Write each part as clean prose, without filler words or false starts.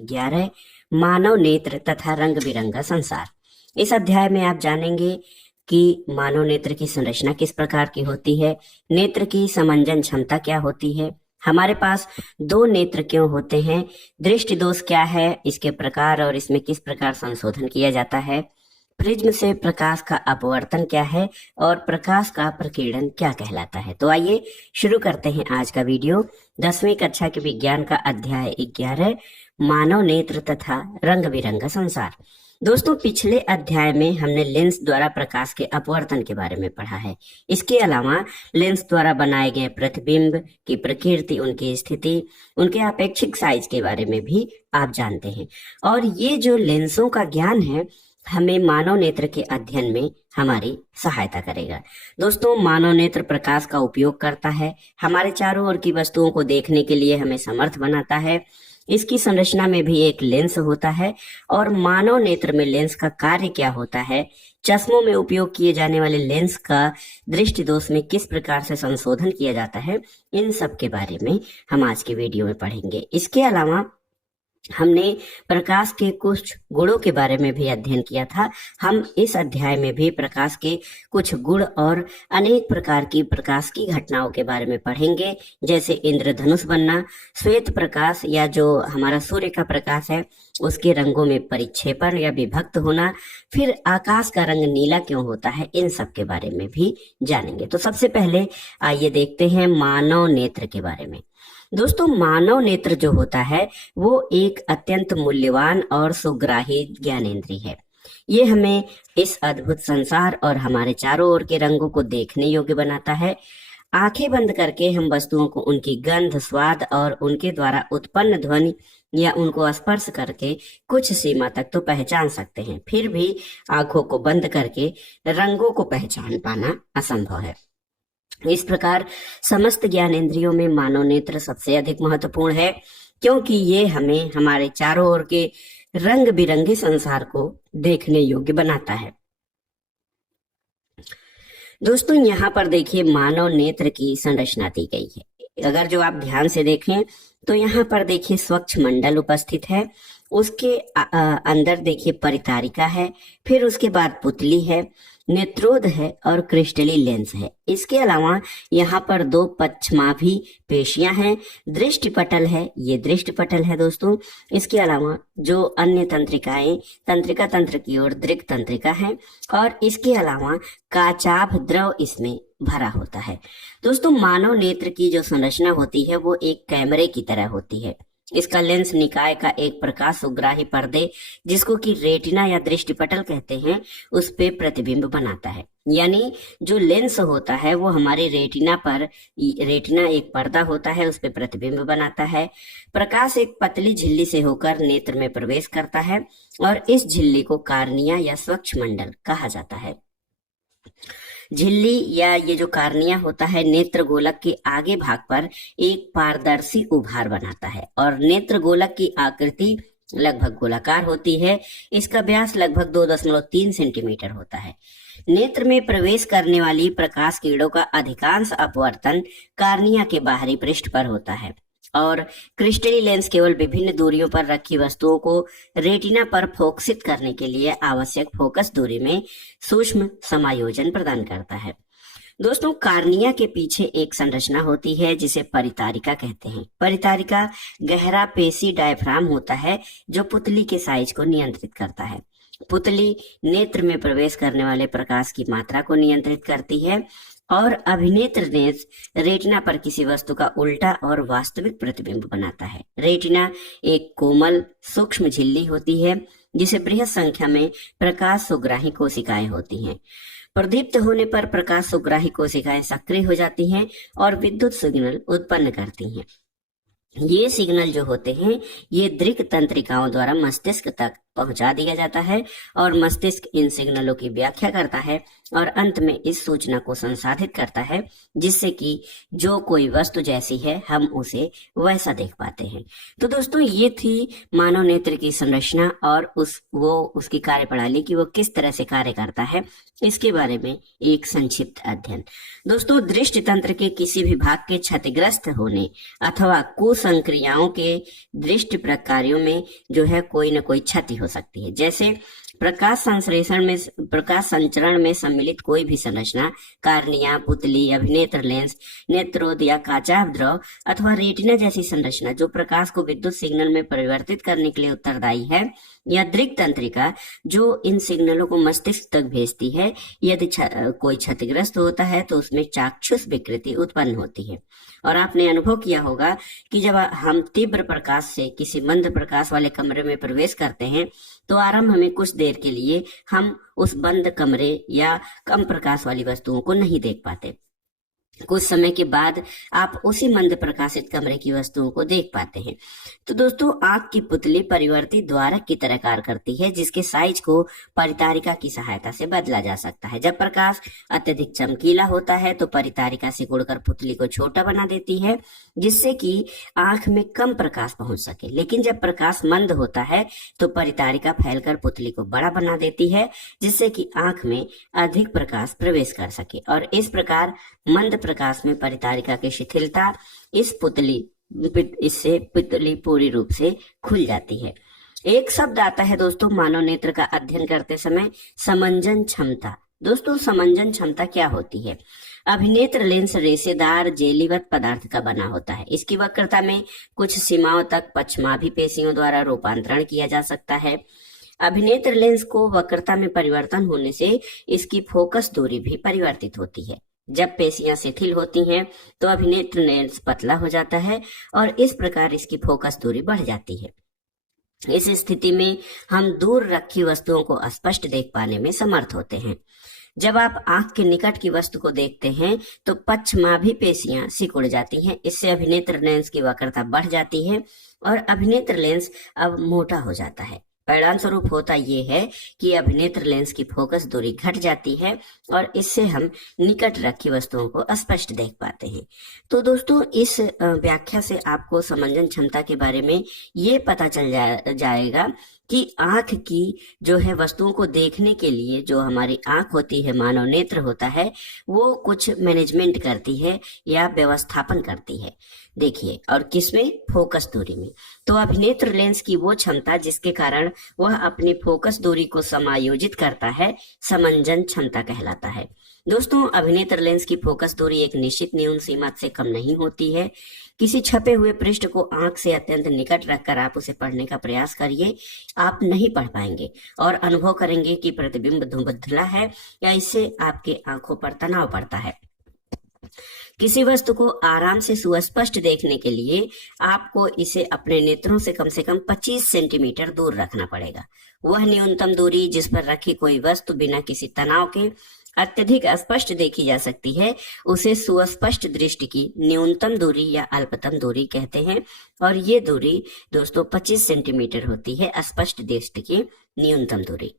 11 मानव नेत्र तथा रंग बिरंगा संसार। इस अध्याय में आप जानेंगे कि मानव नेत्र की संरचना किस प्रकार की होती है, नेत्र की समंजन क्षमता क्या होती है, हमारे पास दो नेत्र क्यों होते हैं, दृष्टि दोष क्या है, इसके प्रकार और इसमें किस प्रकार संशोधन किया जाता है, प्रिज्म से प्रकाश का अपवर्तन क्या है और प्रकाश का प्रकीर्णन क्या कहलाता है। तो आइए शुरू करते हैं आज का वीडियो। 10वीं कक्षा के विज्ञान का अध्याय 11 मानव नेत्र तथा रंग बिरंगा संसार। दोस्तों, पिछले अध्याय में हमने लेंस द्वारा प्रकाश के अपवर्तन के बारे में पढ़ा है। इसके अलावा लेंस द्वारा बनाए गए प्रतिबिंब की प्रकृति, उनकी स्थिति, उनके अपेक्षिक साइज के बारे में भी आप जानते हैं। और ये जो लेंसों का ज्ञान है हमें मानव नेत्र के अध्ययन में हमारी सहायता करेगा। दोस्तों, मानव नेत्र प्रकाश का उपयोग करता है, हमारे चारों ओर की वस्तुओं को देखने के लिए हमें समर्थ बनाता है। इसकी संरचना में भी एक लेंस होता है। और मानव नेत्र में लेंस का कार्य क्या होता है, चश्मों में उपयोग किए जाने वाले लेंस का दृष्टि दोष में किस प्रकार से संशोधन किया जाता है, इन सब के बारे में हम आज के वीडियो में पढ़ेंगे। इसके अलावा हमने प्रकाश के कुछ गुणों के बारे में भी अध्ययन किया था। हम इस अध्याय में भी प्रकाश के कुछ गुण और अनेक प्रकार की प्रकाश की घटनाओं के बारे में पढ़ेंगे, जैसे इंद्रधनुष बनना, श्वेत प्रकाश या जो हमारा सूर्य का प्रकाश है उसके रंगों में परिक्षेपण या विभक्त होना, फिर आकाश का रंग नीला क्यों होता है, इन सब के बारे में भी जानेंगे। तो सबसे पहले आइए देखते हैं मानव नेत्र के बारे में। दोस्तों, मानव नेत्र जो होता है वो एक अत्यंत मूल्यवान और सुग्राही ज्ञानेंद्रिय है। ये हमें इस अद्भुत संसार और हमारे चारों ओर के रंगों को देखने योग्य बनाता है। आंखें बंद करके हम वस्तुओं को उनकी गंध, स्वाद और उनके द्वारा उत्पन्न ध्वनि या उनको स्पर्श करके कुछ सीमा तक तो पहचान सकते हैं, फिर भी आंखों को बंद करके रंगों को पहचान पाना असंभव है। इस प्रकार समस्त ज्ञानेंद्रियों में मानव नेत्र सबसे अधिक महत्वपूर्ण है, क्योंकि ये हमें हमारे चारों ओर के रंग बिरंगे संसार को देखने योग्य बनाता है। दोस्तों, यहाँ पर देखिए मानव नेत्र की संरचना दी गई है। अगर जो आप ध्यान से देखें तो यहाँ पर देखिए स्वच्छ मंडल उपस्थित है, उसके अंदर देखिए परितारिका है, फिर उसके बाद पुतली है, नेत्रोद है और क्रिस्टली लेंस है। इसके अलावा यहाँ पर दो पक्षमाभी पेशियां हैं, दृष्टिपटल है, ये दृष्टिपटल है दोस्तों। इसके अलावा जो अन्य तंत्रिकाएं तंत्रिका तंत्र की ओर दृक् तंत्रिका है, और इसके अलावा काचाभ द्रव इसमें भरा होता है। दोस्तों, मानव नेत्र की जो संरचना होती है वो एक कैमरे की तरह होती है। इसका लेंस निकाय का एक प्रकाश सुग्राही पर्दे, जिसको कि रेटिना या दृष्टिपटल कहते हैं, उस पे प्रतिबिंब बनाता है। यानी जो लेंस होता है वो हमारे रेटिना एक पर्दा होता है, उस पे प्रतिबिंब बनाता है। प्रकाश एक पतली झिल्ली से होकर नेत्र में प्रवेश करता है और इस झिल्ली को कार्निया या स्वच्छ मंडल कहा जाता है। झिल्ली या ये जो कार्निया होता है नेत्र गोलक के आगे भाग पर एक पारदर्शी उभार बनाता है और नेत्र गोलक की आकृति लगभग गोलाकार होती है। इसका व्यास लगभग 2.3 सेंटीमीटर होता है। नेत्र में प्रवेश करने वाली प्रकाश किरणों का अधिकांश अपवर्तन कार्निया के बाहरी पृष्ठ पर होता है और क्रिस्टली लेंस केवल विभिन्न दूरियों पर रखी वस्तुओं को रेटिना पर फोकसित करने के लिए आवश्यक फोकस दूरी में सूक्ष्म समायोजन प्रदान करता है। दोस्तों, कार्निया के पीछे एक संरचना होती है जिसे परितारिका कहते हैं। परितारिका गहरा पेशी डायफ्राम होता है जो पुतली के साइज को नियंत्रित करता है। पुतली नेत्र में प्रवेश करने वाले प्रकाश की मात्रा को नियंत्रित करती है और अभिनेत्र लेंस रेटिना पर किसी वस्तु का उल्टा और वास्तविक प्रतिबिंब बनाता है। रेटिना एक कोमल सूक्ष्म झिल्ली होती है जिसे बृहत संख्या में प्रकाश सुग्राही कोशिकाएं होती हैं। प्रदीप्त होने पर प्रकाश सुग्राही कोशिकाएं सक्रिय हो जाती हैं और विद्युत सिग्नल उत्पन्न करती हैं। ये सिग्नल जो होते हैं ये दृक् तंत्रिकाओं द्वारा मस्तिष्क तक पहुंचा दिया जाता है और मस्तिष्क इन सिग्नलों की व्याख्या करता है और अंत में इस सूचना को संसाधित करता है, जिससे कि जो कोई वस्तु जैसी है हम उसे वैसा देख पाते हैं। तो दोस्तों, ये थी मानव नेत्र की संरचना और उसकी कार्यप्रणाली की वो किस तरह से कार्य करता है, इसके बारे में एक संक्षिप्त अध्ययन। दोस्तों, दृष्टि तंत्र के किसी भी भाग के क्षतिग्रस्त होने अथवा कुसंक्रियाओं के दृष्टि प्रकार्यों में जो है कोई न कोई क्षति हो सकती है। जैसे प्रकाश संचरण में सम्मिलित कोई भी संरचना, कार्निया, पुतली, अभिनेत्र लेंस, नेत्रोद या काचाभ अथवा रेटिना जैसी संरचना जो प्रकाश को विद्युत सिग्नल में परिवर्तित करने के लिए उत्तरदायी है, या दृक् तंत्रिका जो इन सिग्नलों को मस्तिष्क तक भेजती है, यदि कोई क्षतिग्रस्त होता है तो उसमें चाक्षुष विकृति उत्पन्न होती है। और आपने अनुभव किया होगा कि जब हम तीव्र प्रकाश से किसी मंद प्रकाश वाले कमरे में प्रवेश करते हैं तो आरंभ में कुछ देर के लिए हम उस बंद कमरे या कम प्रकाश वाली वस्तुओं को नहीं देख पाते। कुछ समय के बाद आप उसी मंद प्रकाशित कमरे की वस्तुओं को देख पाते हैं। तो दोस्तों, आंख की पुतली परिवर्तित द्वारक की तरह कार्य करती है, जिसके साइज को परितारिका की सहायता से बदला जा सकता है। जब प्रकाश अत्यधिक चमकीला होता है तो परितारिका सिकुड़कर पुतली को छोटा बना देती है, जिससे कि आंख में कम प्रकाश पहुंच सके। लेकिन जब प्रकाश मंद होता है तो परितारिका फैलकर पुतली को बड़ा बना देती है, जिससे कि आंख में अधिक प्रकाश प्रवेश कर सके। और इस प्रकार मंद प्रकाश में परितारिका की शिथिलता इससे पुतली पूरी रूप से खुल जाती है। एक शब्द आता है दोस्तों मानव नेत्र का अध्ययन करते समय, समंजन क्षमता। दोस्तों, समंजन क्षमता क्या होती है? अभिनेत्र लेंस रेशेदार जेलीवत पदार्थ का बना होता है। इसकी वक्रता में कुछ सीमाओं तक पश्चमाभि पेशियों द्वारा रूपांतरण किया जा सकता है। अभिनेत्र लेंस को वक्रता में परिवर्तन होने से इसकी फोकस दूरी भी परिवर्तित होती है। जब पेशियां शिथिल होती हैं तो अभिनेत्र लेंस पतला हो जाता है और इस प्रकार इसकी फोकस दूरी बढ़ जाती है। इस स्थिति में हम दूर रखी वस्तुओं को स्पष्ट देख पाने में समर्थ होते हैं। जब आप आंख के निकट की वस्तु को देखते हैं तो पश्चमाभि पेशियां सिकुड़ जाती हैं। इससे अभिनेत्र लेंस की वक्रता बढ़ जाती है और अभिनेत्र लेंस अब मोटा हो जाता है। परिणाम स्वरूप होता ये है कि अभिनेत्र लेंस की फोकस दूरी घट जाती है और इससे हम निकट रखी वस्तुओं को स्पष्ट देख पाते हैं। तो दोस्तों, इस व्याख्या से आपको समंजन क्षमता के बारे में ये पता चल जाएगा कि आंख की जो है वस्तुओं को देखने के लिए जो हमारी आंख होती है, मानव नेत्र होता है, वो कुछ मैनेजमेंट करती है या व्यवस्थापन करती है। देखिए, और किसमें? फोकस दूरी में। तो अभिनेत्र लेंस की वो क्षमता जिसके कारण वह अपनी फोकस दूरी को समायोजित करता है, समंजन क्षमता कहलाता है। दोस्तों, अभिनेत्र लेंस की फोकस दूरी एक निश्चित न्यून सीमा से कम नहीं होती है। किसी छपे हुए पृष्ठ को आंख से अत्यंत निकट रखकर आप उसे पढ़ने का प्रयास करिए, आप नहीं पढ़ पाएंगे और अनुभव करेंगे कि प्रतिबिंब धुंधला है या इससे आपके आंखों पर तनाव पड़ता है। किसी वस्तु को आराम से सुस्पष्ट देखने के लिए आपको इसे अपने नेत्रों से कम 25 सेंटीमीटर दूर रखना पड़ेगा। वह न्यूनतम दूरी जिस पर रखी कोई वस्तु बिना किसी तनाव के अत्यधिक स्पष्ट देखी जा सकती है, उसे सुस्पष्ट दृष्टि की न्यूनतम दूरी या अल्पतम दूरी कहते हैं। और ये दूरी दोस्तों 25 सेंटीमीटर होती है, स्पष्ट दृष्टि की न्यूनतम दूरी।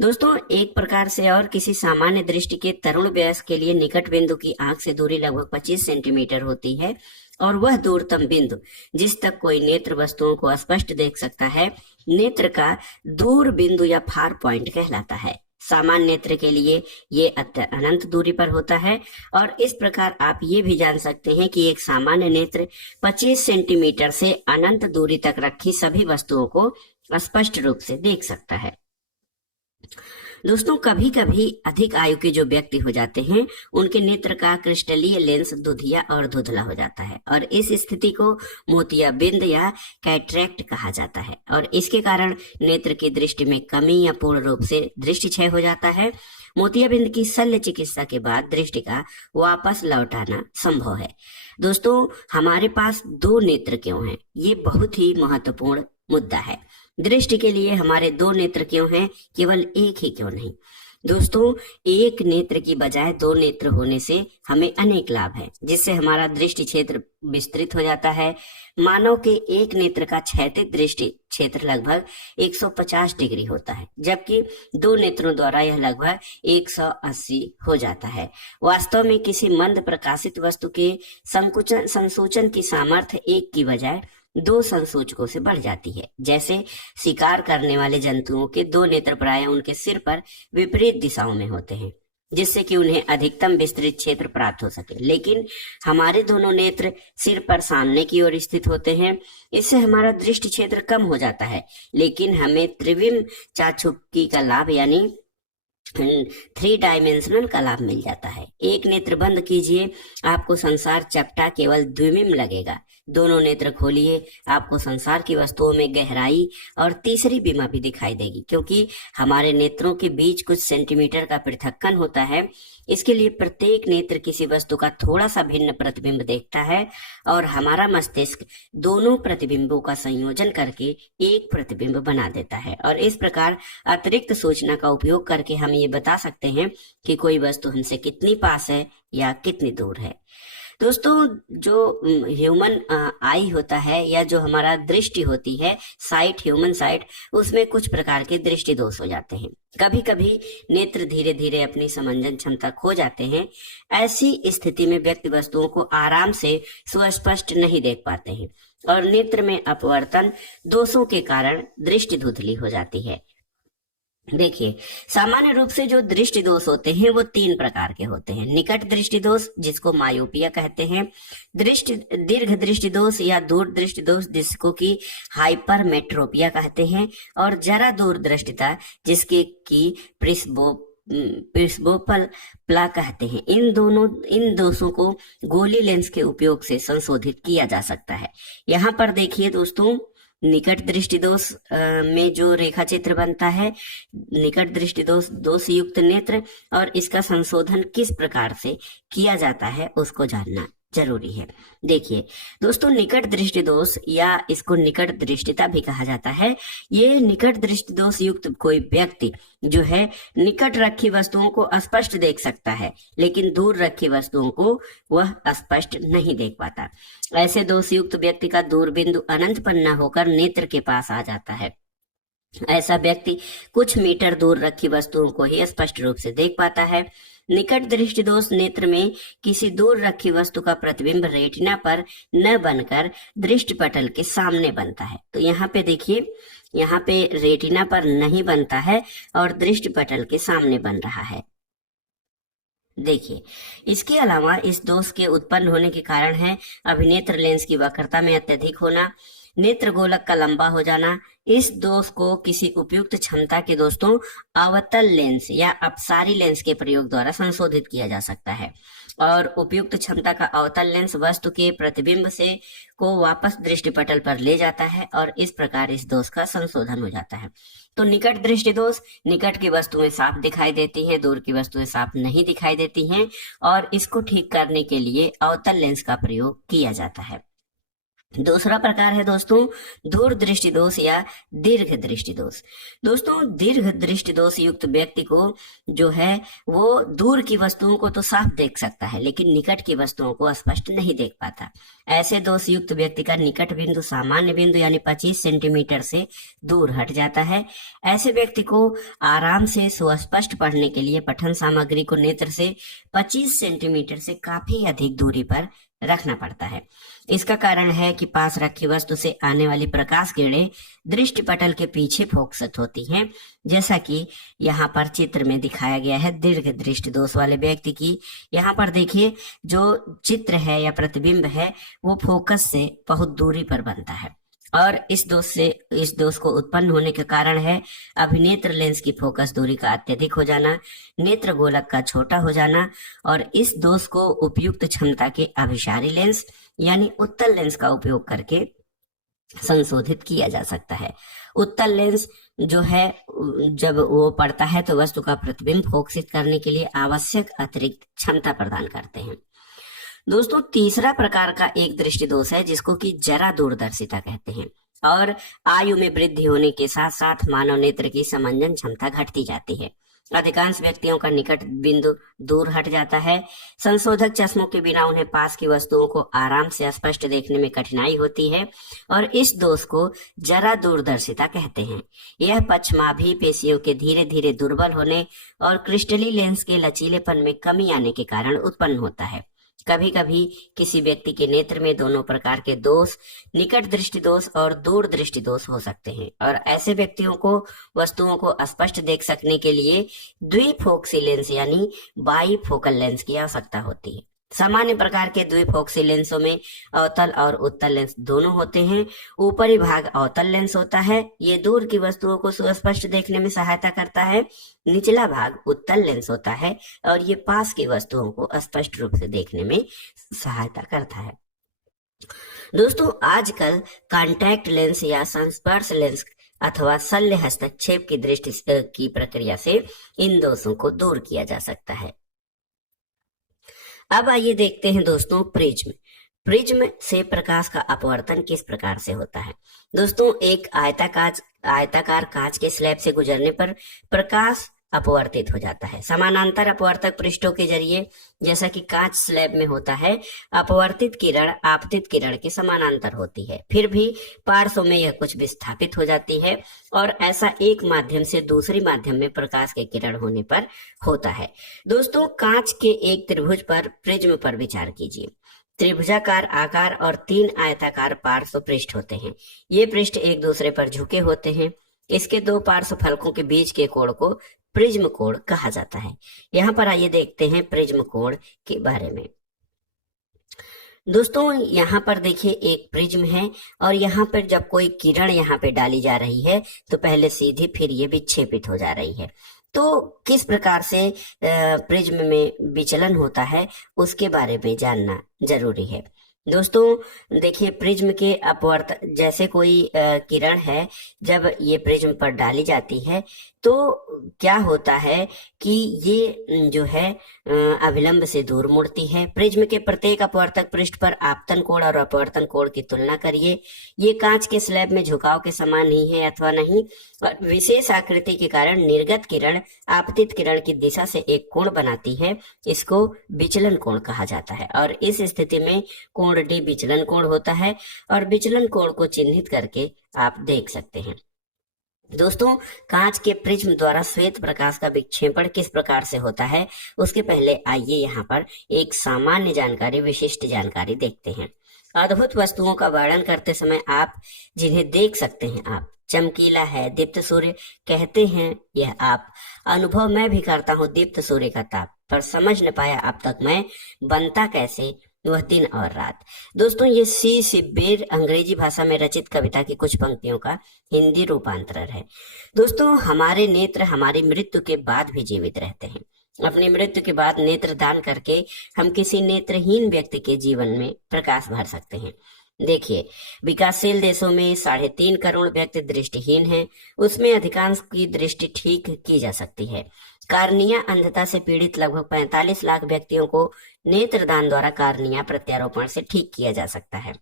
दोस्तों, एक प्रकार से और किसी सामान्य दृष्टि के तरुण वयस्क के लिए निकट बिंदु की आंख से दूरी लगभग 25 सेंटीमीटर होती है और वह दूरतम बिंदु जिस तक कोई नेत्र वस्तुओं को स्पष्ट देख सकता है, नेत्र का दूर बिंदु या फार पॉइंट कहलाता है। सामान्य नेत्र के लिए ये अनंत दूरी पर होता है और इस प्रकार आप ये भी जान सकते हैं कि एक सामान्य नेत्र 25 सेंटीमीटर से अनंत दूरी तक रखी सभी वस्तुओं को स्पष्ट रूप से देख सकता है। दोस्तों, कभी कभी अधिक आयु के जो व्यक्ति हो जाते हैं उनके नेत्र का क्रिस्टलीय लेंस दुधिया और धुंधला हो जाता है और इस स्थिति को मोतियाबिंद या कैटरैक्ट कहा जाता है और इसके कारण नेत्र की दृष्टि में कमी या पूर्ण रूप से दृष्टि क्षय हो जाता है। मोतियाबिंद की शल्य चिकित्सा के बाद दृष्टि का वापस लौटाना संभव है। दोस्तों, हमारे पास 2 नेत्र क्यों हैं? ये बहुत ही महत्वपूर्ण मुद्दा है। दृष्टि के लिए हमारे 2 नेत्र क्यों हैं, केवल एक ही क्यों नहीं? दोस्तों, एक नेत्र की बजाय दो नेत्र होने से हमें अनेक लाभ है, जिससे हमारा दृष्टि क्षेत्र विस्तृत हो जाता है। मानव के एक नेत्र का क्षैतिज दृष्टि क्षेत्र लगभग 150 डिग्री होता है, जबकि दो नेत्रों द्वारा यह लगभग 180 हो जाता है। वास्तव में किसी मंद प्रकाशित वस्तु के संसूचन की सामर्थ्य एक की बजाय दो संसूचकों से बढ़ जाती है। जैसे शिकार करने वाले जंतुओं के दो नेत्र प्राय उनके सिर पर विपरीत दिशाओं में होते हैं, जिससे कि उन्हें अधिकतम विस्तृत क्षेत्र प्राप्त हो सके। लेकिन हमारे दोनों नेत्र सिर पर सामने की ओर स्थित होते हैं। इससे हमारा दृष्टि क्षेत्र कम हो जाता है, लेकिन हमें त्रिविम चाक्षुषी का लाभ यानी 3 डायमेंशनल का लाभ मिल जाता है। एक नेत्र बंद कीजिए, आपको संसार चपटा केवल द्विमिम लगेगा। दोनों नेत्र खोलिए, आपको संसार की वस्तुओं में गहराई और तीसरी बीमा भी दिखाई देगी। क्योंकि हमारे नेत्रों के बीच कुछ सेंटीमीटर का पृथक्कन होता है, इसके लिए प्रत्येक नेत्र किसी वस्तु का थोड़ा सा भिन्न प्रतिबिंब देखता है और हमारा मस्तिष्क दोनों प्रतिबिंबों का संयोजन करके एक प्रतिबिंब बना देता है। और इस प्रकार अतिरिक्त सूचना का उपयोग करके हम ये बता सकते हैं कि कोई वस्तु हमसे कितनी पास है या कितनी दूर है। दोस्तों, जो ह्यूमन आई होता है या जो हमारा दृष्टि होती है, साइट, ह्यूमन साइट, उसमें कुछ प्रकार के दृष्टि दोष हो जाते हैं। कभी कभी नेत्र धीरे धीरे अपनी समंजन क्षमता खो जाते हैं। ऐसी स्थिति में व्यक्ति वस्तुओं को आराम से सुस्पष्ट नहीं देख पाते हैं और नेत्र में अपवर्तन दोषों के कारण दृष्टि धुंधली हो जाती है। देखिए, सामान्य रूप से जो दृष्टि दोष होते हैं वो 3 प्रकार के होते हैं। निकट दृष्टि दोष, जिसको मायोपिया कहते हैं, दीर्घ दृष्टि दोष या दूर दृष्टि दोष, जिसको कि हाइपरमेट्रोपिया कहते हैं, और जरा दूर दृष्टिता, जिसके की प्रिस्बोपला कहते हैं। इन दोषों को गोली लेंस के उपयोग से संशोधित किया जा सकता है। यहाँ पर देखिए दोस्तों, निकट दृष्टि दोष में जो रेखा चित्र बनता है, निकट दृष्टि दोष युक्त नेत्र, और इसका संशोधन किस प्रकार से किया जाता है उसको जानना जरूरी है। देखिए दोस्तों, निकट दृष्टि दोष या इसको निकट दृष्टिता भी कहा जाता है। ये निकट दृष्टि दोष युक्त कोई व्यक्ति जो है निकट रखी वस्तुओं को स्पष्ट देख सकता है, लेकिन दूर रखी वस्तुओं को वह स्पष्ट नहीं देख पाता। ऐसे दोष युक्त व्यक्ति का दूरबिंदु अनंत पन्ना होकर नेत्र के पास आ जाता है। ऐसा व्यक्ति कुछ मीटर दूर रखी वस्तुओं को ही स्पष्ट रूप से देख पाता है। निकट दृष्टि दोष नेत्र में किसी दूर रखी वस्तु का प्रतिबिंब रेटिना पर न बनकर दृष्टि पटल के सामने बनता है। तो यहाँ पे देखिए, यहाँ पे रेटिना पर नहीं बनता है और दृष्टि पटल के सामने बन रहा है। देखिए, इसके अलावा इस दोष के उत्पन्न होने के कारण है अभिनेत्र लेंस की वक्रता में अत्यधिक होना, नेत्र गोलक का लंबा हो जाना। इस दोष को किसी उपयुक्त क्षमता के दोस्तों अवतल लेंस या अपसारी लेंस के प्रयोग द्वारा संशोधित किया जा सकता है। और उपयुक्त क्षमता का अवतल लेंस वस्तु के प्रतिबिंब से को वापस दृष्टि पटल पर ले जाता है और इस प्रकार इस दोष का संशोधन हो जाता है। तो निकट दृष्टि दोष, निकट की वस्तुएं साफ दिखाई देती हैं, दूर की वस्तुएं साफ नहीं दिखाई देती हैं, और इसको ठीक करने के लिए अवतल लेंस का प्रयोग किया जाता है। दूसरा प्रकार है दोस्तों दूर दृष्टि दोष या दीर्घ दृष्टि दोष। दोस्तों, दीर्घ दृष्टि दोष युक्त व्यक्ति को जो है वो दूर की वस्तुओं को तो साफ देख सकता है, लेकिन निकट की वस्तुओं को स्पष्ट नहीं देख पाता। ऐसे दोष युक्त व्यक्ति का निकट बिंदु सामान्य बिंदु यानी 25 सेंटीमीटर से दूर हट जाता है। ऐसे व्यक्ति को आराम से सुस्पष्ट पढ़ने के लिए पठन सामग्री को नेत्र से 25 सेंटीमीटर से काफी अधिक दूरी पर रखना पड़ता है। इसका कारण है कि पास रखी वस्तु से आने वाली प्रकाश किरणें दृष्टि पटल के पीछे फोकसित होती हैं, जैसा कि यहाँ पर चित्र में दिखाया गया है दीर्घ दृष्टि दोष वाले व्यक्ति की। यहाँ पर देखिए, जो चित्र है या प्रतिबिंब है वो फोकस से बहुत दूरी पर बनता है, और इस दोष को उत्पन्न होने के कारण है अभिनेत्र लेंस की फोकस दूरी का अत्यधिक हो जाना, नेत्र गोलक का छोटा हो जाना, और इस दोष को उपयुक्त क्षमता के अभिसारी लेंस यानी उत्तल लेंस का उपयोग करके संशोधित किया जा सकता है। उत्तल लेंस जो है जब वो पड़ता है तो वस्तु का प्रतिबिंब फोकसित करने के लिए आवश्यक अतिरिक्त क्षमता प्रदान करते हैं। दोस्तों, तीसरा प्रकार का एक दृष्टि दोष है जिसको कि जरा दूरदर्शिता कहते हैं, और आयु में वृद्धि होने के साथ साथ मानव नेत्र की समंजन क्षमता घटती जाती है। अधिकांश व्यक्तियों का निकट बिंदु दूर हट जाता है। संशोधक चश्मों के बिना उन्हें पास की वस्तुओं को आराम से स्पष्ट देखने में कठिनाई होती है और इस दोष को जरा दूरदर्शिता कहते हैं। यह पक्षमाभी पेशियों के धीरे धीरे दुर्बल होने और क्रिस्टली लेंस के लचीलेपन में कमी आने के कारण उत्पन्न होता है। कभी कभी किसी व्यक्ति के नेत्र में दोनों प्रकार के दोष, निकट दृष्टि दोष और दूर दृष्टि दोष हो सकते हैं और ऐसे व्यक्तियों को वस्तुओं को स्पष्ट देख सकने के लिए द्विफोक्सी लेंस यानी बाईफोकल लेंस की आवश्यकता होती है। सामान्य प्रकार के द्विफोक्सी लेंसों में अवतल और उत्तल लेंस दोनों होते हैं। ऊपरी भाग अवतल लेंस होता है, ये दूर की वस्तुओं को सुस्पष्ट देखने में सहायता करता है। निचला भाग उत्तल लेंस होता है और ये पास की वस्तुओं को स्पष्ट रूप से देखने में सहायता करता है। दोस्तों, आजकल कॉन्टैक्ट लेंस या संस्पर्श लेंस अथवा शल्य हस्तक्षेप की दृष्टि की प्रक्रिया से इन दोषों को दूर किया जा सकता है। अब आइए देखते हैं दोस्तों प्रिज्म। प्रिज्म से प्रकाश का अपवर्तन किस प्रकार से होता है। दोस्तों, एक आयताकार कांच के स्लैब से गुजरने पर प्रकाश अपवर्तित हो जाता है। समानांतर अपवर्तक पृष्ठों के जरिए, जैसा कि कांच स्लैब में होता है, अपवर्तित किरण आपतित किरण के समानांतर होती है। फिर भी पार्श्व में यह कुछ विस्थापित हो जाती है और ऐसा एक माध्यम से दूसरी माध्यम में प्रकाश के किरण होने पर होता है। दोस्तों, कांच के एक त्रिभुज पर प्रिज्म पर विचार कीजिए। त्रिभुजाकार आकार और 3 आयताकार पार्श्व पृष्ठ होते हैं। ये पृष्ठ एक दूसरे पर झुके होते हैं। इसके 2 पार्श्व फलकों के बीच के कोण को प्रिज्म कोण कहा जाता है। यहाँ पर आइए देखते हैं प्रिज्म कोण के बारे में। दोस्तों, यहाँ पर देखिए एक प्रिज्म है और यहाँ पर जब कोई किरण यहाँ पे डाली जा रही है तो पहले सीधी फिर ये विक्षेपित हो जा रही है। तो किस प्रकार से प्रिज्म में विचलन होता है उसके बारे में जानना जरूरी है। दोस्तों देखिए, प्रिज्म के अपवर्त जैसे कोई किरण है, जब ये प्रिज्म पर डाली जाती है तो क्या होता है कि ये जो है अभिलंब से दूर मुड़ती है। प्रिज्म के प्रत्येक अपवर्तक पृष्ठ पर आपतन कोण और अपवर्तन कोण की तुलना करिए। ये कांच के स्लैब में झुकाव के समान ही है अथवा नहीं, और विशेष आकृति के कारण निर्गत किरण आपतित किरण की दिशा से एक कोण बनाती है। इसको विचलन कोण कहा जाता है और इस स्थिति में कोण डी विचलन कोण होता है और विचलन कोण को चिन्हित करके आप देख सकते हैं। दोस्तों, कांच के प्रिज्म द्वारा श्वेत प्रकाश का विक्षेपण किस प्रकार से होता है उसके पहले आइए यहाँ पर एक सामान्य जानकारी, विशिष्ट जानकारी देखते हैं। अद्भुत वस्तुओं का वर्णन करते समय आप जिन्हें देख सकते हैं, आप चमकीला है, दीप्त सूर्य कहते हैं, यह आप अनुभव मैं भी करता हूँ दीप्त सूर्य का ताप, पर समझ न पाया अब तक मैं बनता कैसे वह दिन और रात। दोस्तों, ये सी शिब्बीर अंग्रेजी भाषा में रचित कविता की कुछ पंक्तियों का हिंदी रूपांतरण है। दोस्तों, हमारे नेत्र हमारी मृत्यु के बाद भी जीवित रहते हैं। अपनी मृत्यु के बाद नेत्र दान करके हम किसी नेत्रहीन व्यक्ति के जीवन में प्रकाश भर सकते हैं। देखिए, विकासशील देशों में 3.5 करोड़ व्यक्ति दृष्टिहीन हैं, उसमें अधिकांश की दृष्टि ठीक की जा सकती है। कार्निया अंधता से पीड़ित लगभग 45 लाख व्यक्तियों को नेत्रदान द्वारा कार्निया प्रत्यारोपण से ठीक किया जा सकता है।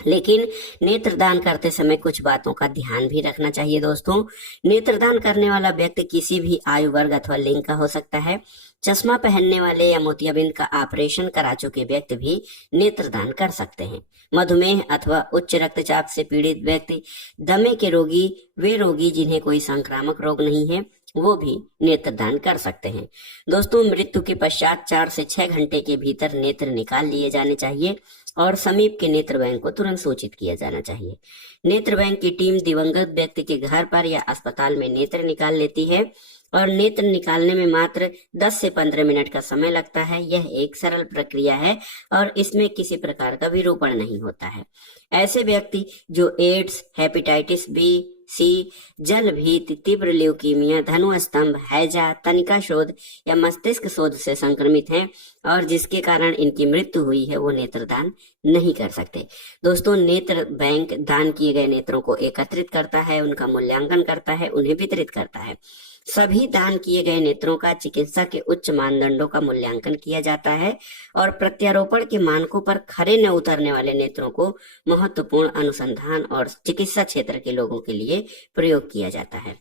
लेकिन नेत्रदान करते समय कुछ बातों का ध्यान भी रखना चाहिए। दोस्तों, नेत्रदान करने वाला व्यक्ति किसी भी आयु वर्ग अथवा लिंग का हो सकता है। चश्मा पहनने वाले या मोतियाबिंद का ऑपरेशन करा चुके व्यक्ति भी नेत्रदान कर सकते हैं। मधुमेह अथवा उच्च रक्तचाप से पीड़ित व्यक्ति, दमे के रोगी, वे रोगी जिन्हें कोई संक्रामक रोग नहीं है, वो भी नेत्रदान कर सकते हैं। दोस्तों, मृत्यु के पश्चात 4 से 6 घंटे के भीतर नेत्र निकाल लिए जाने चाहिए और समीप के नेत्र बैंक को तुरंत सूचित किया जाना चाहिए। नेत्र बैंक की टीम दिवंगत व्यक्ति के घर पर या अस्पताल में नेत्र निकाल लेती है और नेत्र निकालने में मात्र 10 से 15 मिनट का समय लगता है। यह एक सरल प्रक्रिया है और इसमें किसी प्रकार का विरूपण नहीं होता है। ऐसे व्यक्ति जो एड्स, हेपेटाइटिस बी, सी, जल भीत, तीव्र ल्यूकीमिया, धनु स्तंभ, हैजा, तनिका शोध या मस्तिष्क शोध से संक्रमित हैं और जिसके कारण इनकी मृत्यु हुई है, वो नेत्रदान नहीं कर सकते। दोस्तों, नेत्र बैंक दान किए गए नेत्रों को एकत्रित करता है, उनका मूल्यांकन करता है, उन्हें वितरित करता है। सभी दान किए गए नेत्रों का चिकित्सा के उच्च मानदंडों का मूल्यांकन किया जाता है और प्रत्यारोपण के मानकों पर खरे न उतरने वाले नेत्रों को महत्वपूर्ण अनुसंधान और चिकित्सा क्षेत्र के लोगों के लिए प्रयोग किया जाता है।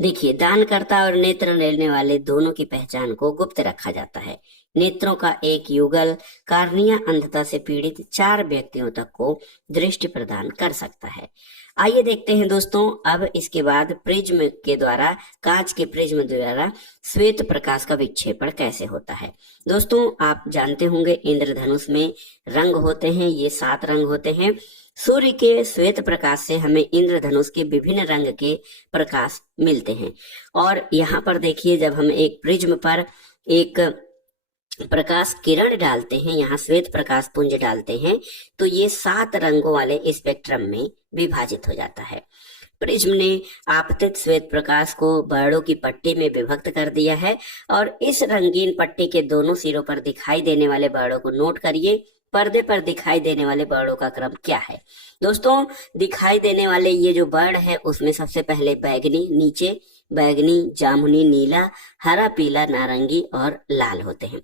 देखिए, दानकर्ता और नेत्र लेने वाले दोनों की पहचान को गुप्त रखा जाता है। नेत्रों का एक युगल कार्निया अंधता से पीड़ित 4 व्यक्तियों तक को दृष्टि प्रदान कर सकता है। आइए देखते हैं दोस्तों, अब इसके बाद प्रिज्म के द्वारा, कांच के प्रिज्म द्वारा श्वेत प्रकाश का विक्षेपण कैसे होता है। दोस्तों, आप जानते होंगे इंद्रधनुष में रंग होते हैं, ये 7 रंग होते हैं। सूर्य के श्वेत प्रकाश से हमें इंद्रधनुष के विभिन्न रंग के प्रकाश मिलते हैं। और यहाँ पर देखिए, जब हम एक प्रिज्म पर एक प्रकाश किरण डालते हैं, यहाँ श्वेत प्रकाश पुंज डालते हैं, तो ये 7 रंगों वाले स्पेक्ट्रम में विभाजित हो जाता है। प्रिज्म ने आपतित श्वेत प्रकाश को वर्णों की पट्टी में विभक्त कर दिया है और इस रंगीन पट्टी के दोनों सिरों पर दिखाई देने वाले वर्णों को नोट करिए। पर्दे पर दिखाई देने वाले वर्णों का क्रम क्या है। दोस्तों, दिखाई देने वाले ये जो वर्ण है उसमें सबसे पहले बैगनी, नीचे बैगनी, जामुनी, नीला, हरा, पीला, नारंगी और लाल होते हैं।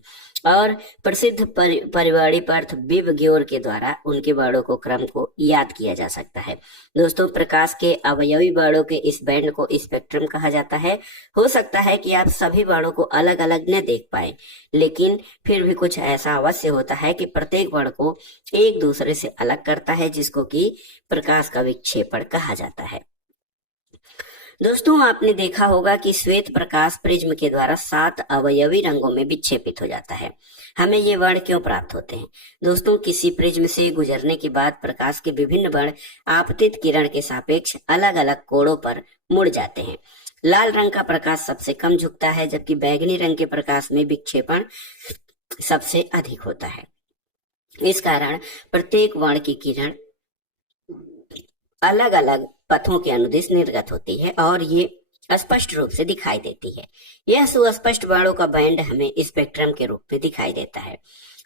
और प्रसिद्ध परिवाड़ी पर्थ बिब ग्योर के द्वारा उनके वर्णों को क्रम को याद किया जा सकता है। दोस्तों, प्रकाश के अवयवी वर्णों के इस बैंड को स्पेक्ट्रम कहा जाता है। हो सकता है कि आप सभी वर्णों को अलग अलग न देख पाए, लेकिन फिर भी कुछ ऐसा अवश्य होता है कि प्रत्येक वर्ण को एक दूसरे से अलग करता है, जिसको कि प्रकाश का विक्षेपण कहा जाता है। दोस्तों, आपने देखा होगा कि श्वेत प्रकाश प्रिज्म के द्वारा 7 अवयवी रंगों में विक्षेपित हो जाता है। हमें ये वर्ण क्यों प्राप्त होते हैं? दोस्तों, किसी प्रिज्म से गुजरने के बाद प्रकाश के विभिन्न वर्ण आपतित किरण के सापेक्ष अलग अलग कोणों पर मुड़ जाते हैं। लाल रंग का प्रकाश सबसे कम झुकता है, जबकि बैंगनी रंग के प्रकाश में विक्षेपण सबसे अधिक होता है। इस कारण प्रत्येक वर्ण की किरण अलग अलग पथों के अनुदिश निर्गत होती है और ये स्पष्ट रूप से दिखाई देती है। यह सुस्पष्ट वर्णों का बैंड हमें स्पेक्ट्रम के रूप में दिखाई देता है।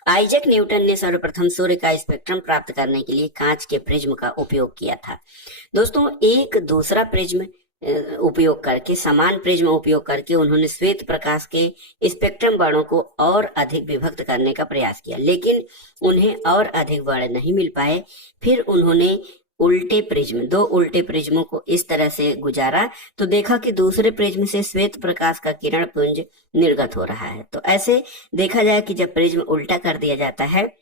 आइजैक न्यूटन ने सर्वप्रथम सूर्य का स्पेक्ट्रम प्राप्त करने के लिए कांच के प्रिज्म का उपयोग किया था। दोस्तों, एक दूसरा प्रिज्म उपयोग करके, समान प्रिज्म उपयोग करके उन्होंने श्वेत प्रकाश के स्पेक्ट्रम वर्णों को और अधिक विभक्त करने का प्रयास किया, लेकिन उन्हें और अधिक वर्ण नहीं मिल पाए। फिर उन्होंने उल्टे प्रिज्म, 2 उल्टे प्रिज्मों को इस तरह से गुजारा तो देखा कि दूसरे प्रिज्म से श्वेत प्रकाश का किरण पुंज निर्गत हो रहा है। तो ऐसे देखा जाए कि जब प्रिज्म उल्टा कर दिया जाता है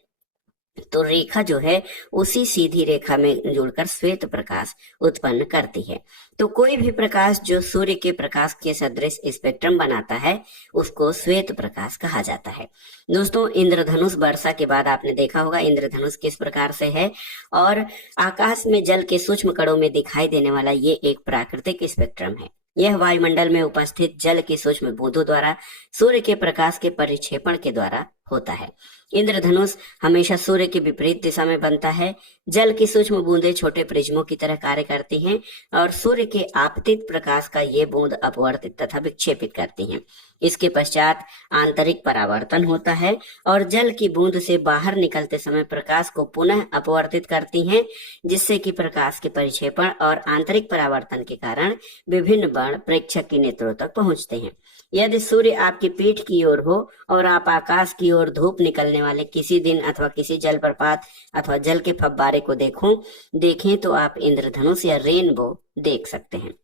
तो रेखा जो है उसी सीधी रेखा में जुड़कर श्वेत प्रकाश उत्पन्न करती है। तो कोई भी प्रकाश जो सूर्य के प्रकाश के सदृश स्पेक्ट्रम बनाता है उसको श्वेत प्रकाश कहा जाता है। दोस्तों, इंद्रधनुष वर्षा के बाद आपने देखा होगा इंद्रधनुष किस प्रकार से है, और आकाश में जल के सूक्ष्म कणों में दिखाई देने वाला ये एक प्राकृतिक स्पेक्ट्रम है। यह वायुमंडल में उपस्थित जल की सूक्ष्म बूंदों द्वारा सूर्य के प्रकाश के परिक्षेपण के द्वारा होता है। इंद्रधनुष हमेशा सूर्य के विपरीत दिशा में बनता है। जल की सूक्ष्म बूंदें छोटे प्रिज्मों की तरह कार्य करती हैं और सूर्य के आपतित प्रकाश का ये बूंद अपवर्तित तथा विक्षेपित करती हैं। इसके पश्चात आंतरिक परावर्तन होता है और जल की बूंद से बाहर निकलते समय प्रकाश को पुनः अपवर्तित करती हैं, जिससे कि प्रकाश के परिक्षेपण और आंतरिक परावर्तन के कारण विभिन्न वर्ण प्रेक्षक के नेत्रों तक पहुंचते हैं। यदि सूर्य आपकी पीठ की ओर हो और आप आकाश की ओर धूप निकलने वाले किसी दिन अथवा किसी जलप्रपात अथवा जल के फव्वारे को देखें तो आप इंद्रधनुष या रेनबो देख सकते हैं।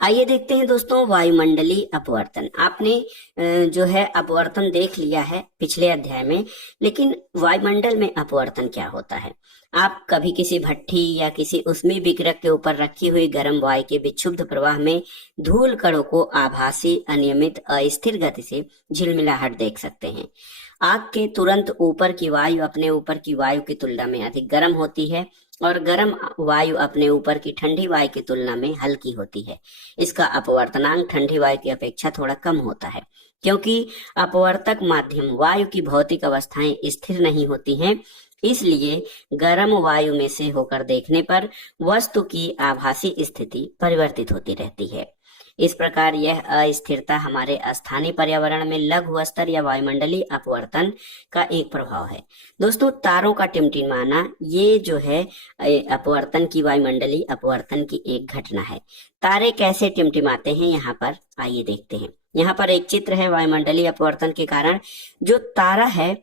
आइए देखते हैं दोस्तों, वायुमंडलीय अपवर्तन। आपने जो है अपवर्तन देख लिया है पिछले अध्याय में, लेकिन वायुमंडल में अपवर्तन क्या होता है? आप कभी किसी भट्ठी या किसी उष्मीय विकिरक के ऊपर रखी हुई गर्म वायु के विक्षुब्ध प्रवाह में धूल कणों को आभासी, अनियमित, अस्थिर गति से झिलमिलाहट देख सकते हैं। आग के तुरंत ऊपर की वायु अपने ऊपर की वायु की तुलना में अधिक गर्म होती है और गर्म वायु अपने ऊपर की ठंडी वायु की तुलना में हल्की होती है। इसका अपवर्तनांक ठंडी वायु की अपेक्षा थोड़ा कम होता है, क्योंकि अपवर्तक माध्यम वायु की भौतिक अवस्थाएं स्थिर नहीं होती हैं। इसलिए गर्म वायु में से होकर देखने पर वस्तु की आभासी स्थिति परिवर्तित होती रहती है। इस प्रकार यह अस्थिरता हमारे स्थानीय पर्यावरण में लघु स्तर या वायुमंडलीय अपवर्तन का एक प्रभाव है। दोस्तों, तारों का टिमटिमाना ये जो है अपवर्तन की, वायुमंडलीय अपवर्तन की एक घटना है। तारे कैसे टिमटिमाते हैं यहाँ पर आइए देखते हैं। यहाँ पर एक चित्र है वायुमंडलीय अपवर्तन के कारण। जो तारा है,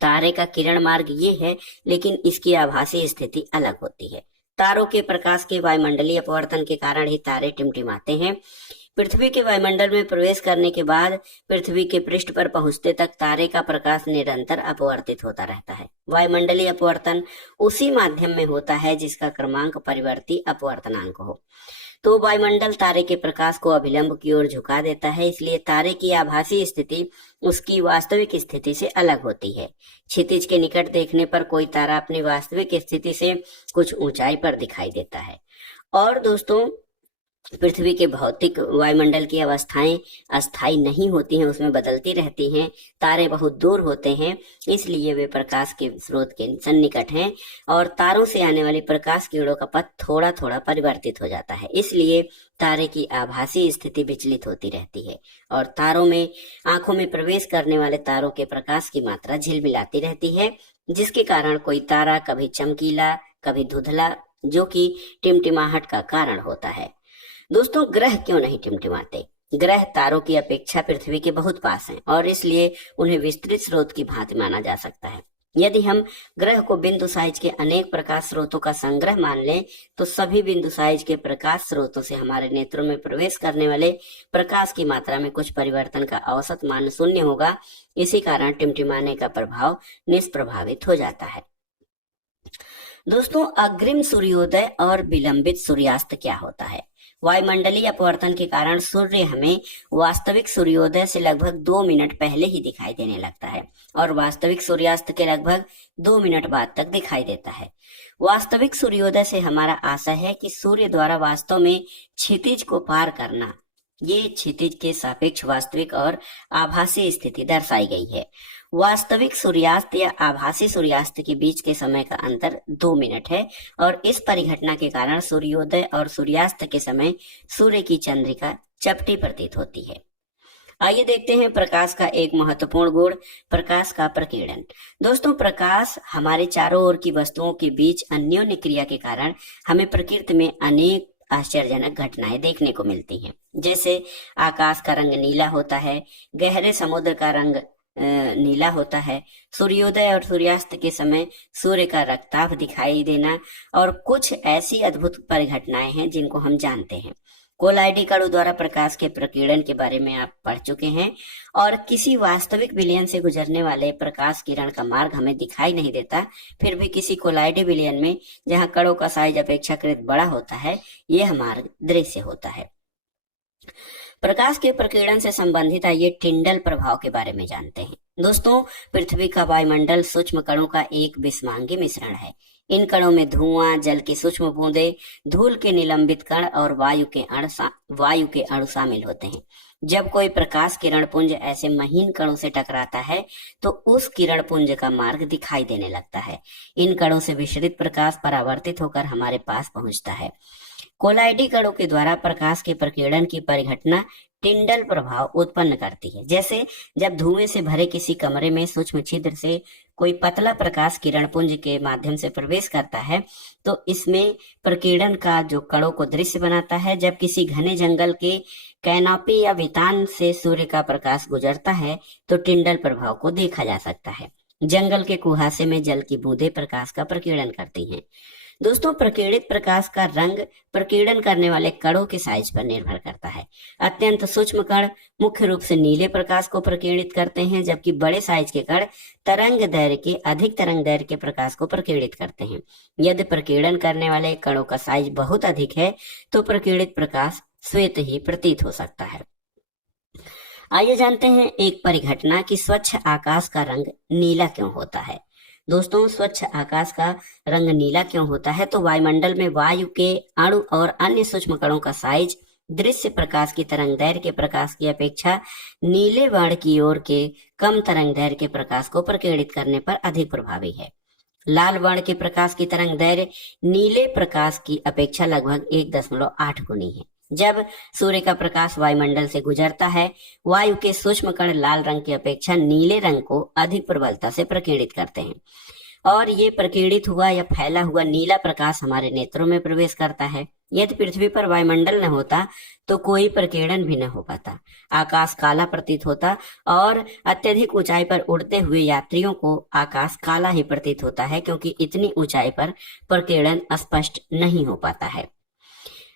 तारे का किरण मार्ग ये है, लेकिन इसकी आभासी स्थिति अलग होती है। तारों के प्रकाश के वायुमंडलीय अपवर्तन के कारण ही तारे टिमटिमाते हैं। पृथ्वी के वायुमंडल में प्रवेश करने के बाद पृथ्वी के पृष्ठ पर पहुंचते तक तारे का प्रकाश निरंतर अपवर्तित होता रहता है। वायुमंडलीय अपवर्तन उसी माध्यम में होता है जिसका क्रमांक परिवर्ती अपवर्तनांक हो। तो वायुमंडल तारे के प्रकाश को अभिलंब की ओर झुका देता है, इसलिए तारे की आभासी स्थिति उसकी वास्तविक स्थिति से अलग होती है। क्षितिज के निकट देखने पर कोई तारा अपनी वास्तविक स्थिति से कुछ ऊंचाई पर दिखाई देता है। और दोस्तों, पृथ्वी के भौतिक वायुमंडल की अवस्थाएं अस्थायी नहीं होती हैं, उसमें बदलती रहती हैं। तारे बहुत दूर होते हैं, इसलिए वे प्रकाश के स्रोत के सन्निकट हैं और तारों से आने वाली प्रकाश किरणों का पथ थोड़ा थोड़ा परिवर्तित हो जाता है। इसलिए तारे की आभासी स्थिति विचलित होती रहती है और तारों में आंखों में प्रवेश करने वाले तारों के प्रकाश की मात्रा झिलमिलाती रहती है, जिसके कारण कोई तारा कभी चमकीला कभी धुंधला, जो कि टिमटिमाहट का कारण होता है। दोस्तों, ग्रह क्यों नहीं टिमटिमाते? ग्रह तारों की अपेक्षा पृथ्वी के बहुत पास हैं और इसलिए उन्हें विस्तृत स्रोत की भांति माना जा सकता है। यदि हम ग्रह को बिंदु साइज के अनेक प्रकाश स्रोतों का संग्रह मान लें तो सभी बिंदु साइज के प्रकाश स्रोतों से हमारे नेत्रों में प्रवेश करने वाले प्रकाश की मात्रा में कुछ परिवर्तन का औसत मान शून्य होगा। इसी कारण टिमटिमाने का प्रभाव निष्प्रभावित हो जाता है। दोस्तों, अग्रिम सूर्योदय और विलंबित सूर्यास्त क्या होता है? वायुमंडलीय अपवर्तन के कारण सूर्य हमें वास्तविक सूर्योदय से लगभग 2 मिनट पहले ही दिखाई देने लगता है और वास्तविक सूर्यास्त के लगभग 2 मिनट बाद तक दिखाई देता है। वास्तविक सूर्योदय से हमारा आशय है कि सूर्य द्वारा वास्तव में क्षितिज को पार करना, ये क्षितिज के सापेक्ष वास्तविक और आभासी स्थिति दर्शाई गई है। वास्तविक सूर्यास्त या आभासी सूर्यास्त के बीच के समय का अंतर 2 मिनट है और इस परिघटना के कारण सूर्योदय और सूर्यास्त के समय सूर्य की चंद्रिका चपटी प्रतीत होती है। आइए देखते हैं प्रकाश का एक महत्वपूर्ण गुण, प्रकाश का प्रकीर्णन। दोस्तों, प्रकाश हमारे चारों ओर की वस्तुओं के बीच अन्योन्य क्रिया के कारण हमें प्रकृति में अनेक आश्चर्यजनक घटनाएं देखने को मिलती हैं। जैसे आकाश का रंग नीला होता है, गहरे समुद्र का रंग नीला होता है, सूर्योदय और सूर्यास्त के समय सूर्य का रक्ताभ दिखाई देना और कुछ ऐसी अद्भुत परिघटनाएं हैं जिनको हम जानते हैं। कोलाइडी कणों द्वारा प्रकाश के प्रकीर्णन के बारे में आप पढ़ चुके हैं और किसी वास्तविक विलयन से गुजरने वाले प्रकाश किरण का मार्ग हमें दिखाई नहीं देता, फिर भी किसी कोलाइडी विलयन में जहां कणों का साइज अपेक्षाकृत बड़ा होता है, यह मार्ग दृश्य होता है। प्रकाश के प्रकीर्णन से संबंधित आइए टिंडल प्रभाव के बारे में जानते हैं। दोस्तों, पृथ्वी का वायुमंडल सूक्ष्म कणों का एक विषमांगी मिश्रण है। इन कणों में धुआं, जल की सूक्ष्म बूंदें, धूल के निलंबित कण और वायु के अणु शामिल होते हैं। जब कोई प्रकाश किरण पुंज ऐसे महीन कणों से टकराता है तो उस किरण पुंज का मार्ग दिखाई देने लगता है। इन कणों से विसरित प्रकाश परावर्तित होकर हमारे पास पहुंचता है। कोलाइडी कणों के द्वारा प्रकाश के प्रकीर्णन की परिघटना टिंडल प्रभाव उत्पन्न करती है। जैसे जब धुएं से भरे किसी कमरे में सूक्ष्म छिद्र से कोई पतला प्रकाश किरण पुंज के माध्यम से प्रवेश करता है तो इसमें प्रकीर्णन का जो कणों को दृश्य बनाता है। जब किसी घने जंगल के कैनोपी या वितान से सूर्य का प्रकाश गुजरता है तो टिंडल प्रभाव को देखा जा सकता है। जंगल के कुहासे में जल की बूंदें प्रकाश का प्रकीर्णन करती हैं। दोस्तों, प्रकीर्णित प्रकाश का रंग प्रकीर्णन करने वाले कणों के साइज पर निर्भर करता है। अत्यंत सूक्ष्म कण मुख्य रूप से नीले प्रकाश को प्रकीर्णित करते हैं, जबकि बड़े साइज के कण अधिक तरंग दैर्घ्य के प्रकाश को प्रकीर्णित करते हैं। यदि प्रकीर्णन करने वाले कणों का साइज बहुत अधिक है तो प्रकीर्णित प्रकाश श्वेत ही प्रतीत हो सकता है। आइए जानते हैं एक परिघटना कि स्वच्छ आकाश का रंग नीला क्यों होता है। दोस्तों, स्वच्छ आकाश का रंग नीला क्यों होता है? तो वायुमंडल में वायु के अणु और अन्य सूक्ष्म कणों का साइज दृश्य प्रकाश की तरंगदैर्घ्य के प्रकाश की अपेक्षा नीले वर्ण की ओर के कम तरंगदैर्घ्य के प्रकाश को प्रकीर्णित करने पर अधिक प्रभावी है। लाल वर्ण के प्रकाश की तरंगदैर्घ्य नीले प्रकाश की अपेक्षा लगभग 1.8 गुनी है। जब सूर्य का प्रकाश वायुमंडल से गुजरता है, वायु के सूक्ष्म कण लाल रंग की अपेक्षा नीले रंग को अधिक प्रबलता से प्रकीर्णित करते हैं और ये प्रकीर्णित हुआ या फैला हुआ नीला प्रकाश हमारे नेत्रों में प्रवेश करता है। यदि पृथ्वी पर वायुमंडल न होता तो कोई प्रकीर्णन भी न हो पाता। आकाश काला प्रतीत होता और अत्यधिक ऊंचाई पर उड़ते हुए यात्रियों को आकाश काला ही प्रतीत होता है, क्योंकि इतनी ऊंचाई पर प्रकीर्णन स्पष्ट नहीं हो पाता है।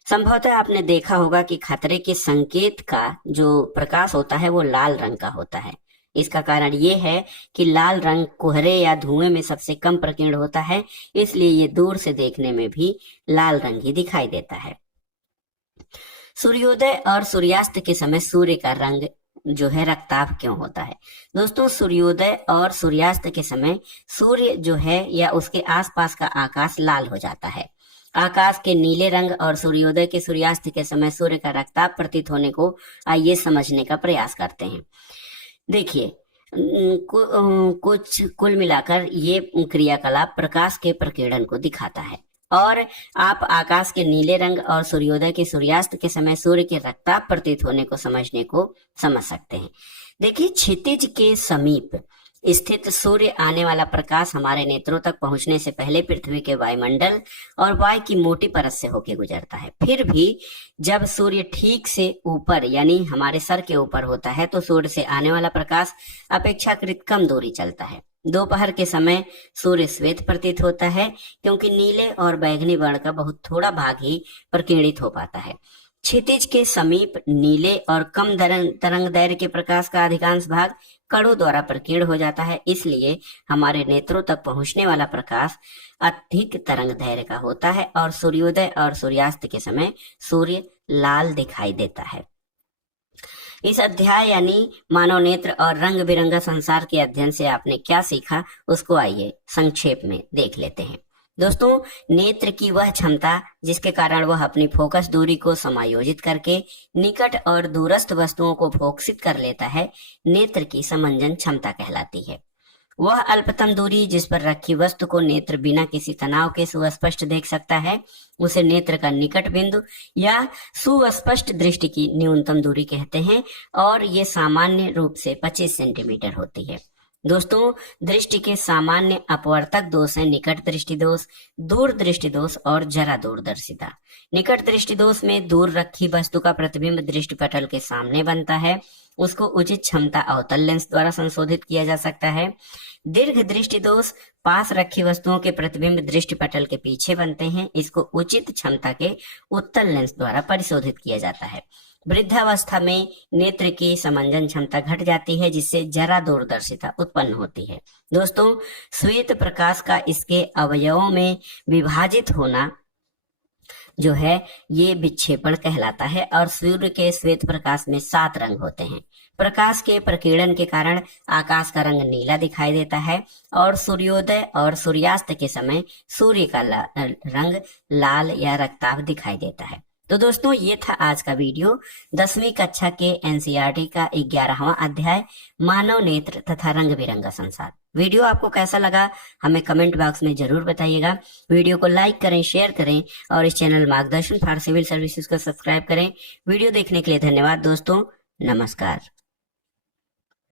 संभवतः आपने देखा होगा कि खतरे के संकेत का जो प्रकाश होता है वो लाल रंग का होता है। इसका कारण ये है कि लाल रंग कोहरे या धुएं में सबसे कम प्रकीर्ण होता है, इसलिए ये दूर से देखने में भी लाल रंग ही दिखाई देता है। सूर्योदय और सूर्यास्त के समय सूर्य का रंग जो है रक्ताभ क्यों होता है? दोस्तों, सूर्योदय और सूर्यास्त के समय सूर्य जो है या उसके आसपास का आकाश लाल हो जाता है। आकाश के नीले रंग और सूर्योदय के सूर्यास्त के समय सूर्य का रक्ताभ प्रतीत होने को आइए समझने का प्रयास करते हैं। देखिए, कुछ कुल मिलाकर ये क्रियाकलाप प्रकाश के प्रकीर्णन को दिखाता है और आप आकाश के नीले रंग और सूर्योदय के सूर्यास्त के समय सूर्य के रक्ताभ प्रतीत होने को समझ सकते हैं। देखिए, क्षितिज के समीप स्थित सूर्य आने वाला प्रकाश हमारे नेत्रों तक पहुंचने से पहले पृथ्वी के वायुमंडल और वायु की मोटी परत से होकर गुजरता है। फिर भी जब सूर्य ठीक से ऊपर यानी हमारे सर के ऊपर होता है तो सूर्य से आने वाला प्रकाश अपेक्षाकृत कम दूरी चलता है। दोपहर के समय सूर्य श्वेत प्रतीत होता है, क्योंकि नीले और बैंगनी वर्ण का बहुत थोड़ा भाग ही प्रकीर्णित हो पाता है। क्षितिज के समीप नीले और कम तरंग दैर्घ्य के प्रकाश का अधिकांश भाग कणों द्वारा प्रकीर्ण हो जाता है, इसलिए हमारे नेत्रों तक पहुंचने वाला प्रकाश अधिक तरंग दैर्घ्य का होता है और सूर्योदय और सूर्यास्त के समय सूर्य लाल दिखाई देता है। इस अध्याय यानी मानव नेत्र और रंग बिरंगा संसार के अध्ययन से आपने क्या सीखा, उसको आइए संक्षेप में देख लेते हैं। दोस्तों, नेत्र की वह क्षमता जिसके कारण वह अपनी फोकस दूरी को समायोजित करके निकट और दूरस्थ वस्तुओं को फोकसित कर लेता है, नेत्र की समंजन क्षमता कहलाती है। वह अल्पतम दूरी जिस पर रखी वस्तु को नेत्र बिना किसी तनाव के सुस्पष्ट देख सकता है, उसे नेत्र का निकट बिंदु या सुस्पष्ट दृष्टि की न्यूनतम दूरी कहते हैं और ये सामान्य रूप से 25 सेंटीमीटर होती है। दोस्तों, दृष्टि के सामान्य अपवर्तक दोष हैं निकट दृष्टि दोष, दूर दृष्टि दोष और जरा दूरदर्शिता। निकट दृष्टि दोष में दूर रखी वस्तु का प्रतिबिंब दृष्टिपटल के सामने बनता है, उसको उचित क्षमता अवतल लेंस द्वारा संशोधित किया जा सकता है। दीर्घ दृष्टि दोष पास रखी वस्तुओं के प्रतिबिंब दृष्टिपटल के पीछे बनते हैं, इसको उचित क्षमता के उत्तल लेंस द्वारा परिशोधित किया जाता है। वृद्धावस्था में नेत्र की समंजन क्षमता घट जाती है, जिससे जरा दूरदर्शिता उत्पन्न होती है। दोस्तों, श्वेत प्रकाश का इसके अवयवों में विभाजित होना जो है ये विक्षेपण कहलाता है और सूर्य के श्वेत प्रकाश में 7 रंग होते हैं। प्रकाश के प्रकीर्णन के कारण आकाश का रंग नीला दिखाई देता है और सूर्योदय और सूर्यास्त के समय सूर्य का रंग लाल या रक्ताभ दिखाई देता है। तो दोस्तों, ये था आज का वीडियो 10वीं कक्षा के एनसीईआरटी का 11वां अध्याय मानव नेत्र तथा रंग बिरंगा संसार। वीडियो आपको कैसा लगा हमें कमेंट बॉक्स में जरूर बताइएगा। वीडियो को लाइक करें, शेयर करें और इस चैनल मार्गदर्शन फॉर सिविल सर्विसेज को सब्सक्राइब करें। वीडियो देखने के लिए धन्यवाद दोस्तों, नमस्कार।